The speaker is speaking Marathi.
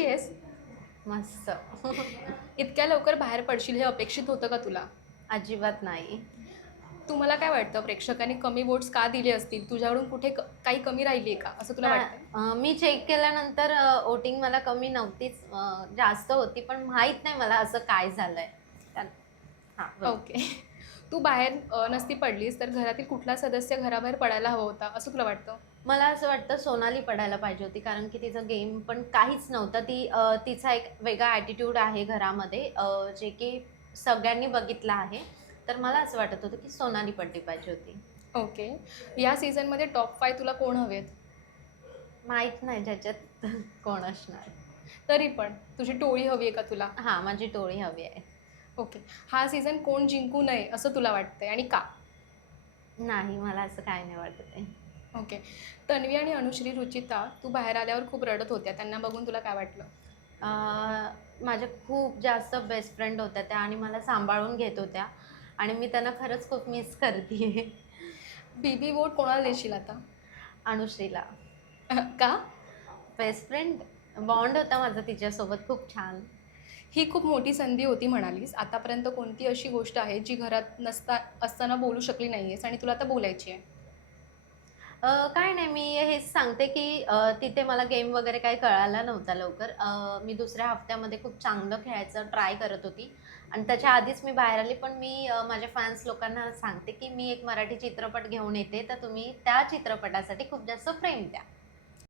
कशी आहेस? मस्त. इतक्या लवकर बाहेर पडशील हे अपेक्षित होतं का तुला? अजिबात नाही. तुम्हाला काय वाटतं प्रेक्षकांनी कमी वोट्स का दिले असतील? तुझ्याकडून कुठे काही कमी राहिली आहे का? असं तुला नाही, वाटतंय? मी चेक केल्यानंतर वोटिंग मला कमी नव्हतीच, जास्त होती. पण माहीत नाही मला असं काय झालंय. त्या हां, बोल. ओके. तू बाहेर नसती पडलीस तर घरातील कुठला सदस्य घराबाहेर पडायला हवा होता, असं तुला वाटतं? मला असं वाटतं सोनाली पडायला पाहिजे होती, कारण की तिचं गेम पण काहीच नव्हतं. तिचा एक वेगळा ॲटिट्यूड आहे घरामध्ये, जे की सगळ्यांनी बघितलं आहे. तर मला असं वाटत होतं की सोनाली पडली पाहिजे होती. ओके. या सीझनमध्ये टॉप 5 तुला कोण हवेत? माहीत नाही ज्याच्यात कोण असणार. तरी पण तुझी टोळी हवी आहे का तुला? हां, माझी टोळी हवी आहे. ओके. हा सीझन कोण जिंकू नये असं तुला वाटतंय आणि का? नाही, मला असं काही नाही वाटत आहे. ओके. तन्वी आणि अनुश्री, रुचिता तू बाहेर आल्यावर खूप रडत होत्या. त्यांना बघून तुला काय वाटलं? अ, माझ्या खूप जास्त बेस्ट फ्रेंड होत्या त्या आणि मला सांभाळून घेत होत्या आणि मी त्यांना खरंच खूप मिस करते. बीबी वोट कोणाला देशील आता? अनुश्रीला. का? बेस्ट फ्रेंड बॉन्ड होता माझा तिच्यासोबत खूप छान. ही खूप मोठी संधी होती म्हणालीस. आतापर्यंत कोणती अशी गोष्ट आहे जी घरात असताना बोलू शकली नाही आहेस आणि तुला आता बोलायची आहे? काय नाही, मी हेच सांगते की तिथे मला गेम वगैरे काही कळाला नव्हता लवकर. मी दुसऱ्या हफ्त्यामध्ये खूप चांगलं खेळायचं ट्राय करत होती आणि त्याच्या आधीच मी बाहेर आली. पण मी माझ्या फॅन्स लोकांना सांगते की मी एक मराठी चित्रपट घेऊन येते, तर तुम्ही त्या चित्रपटासाठी खूप जास्त प्रेम द्या.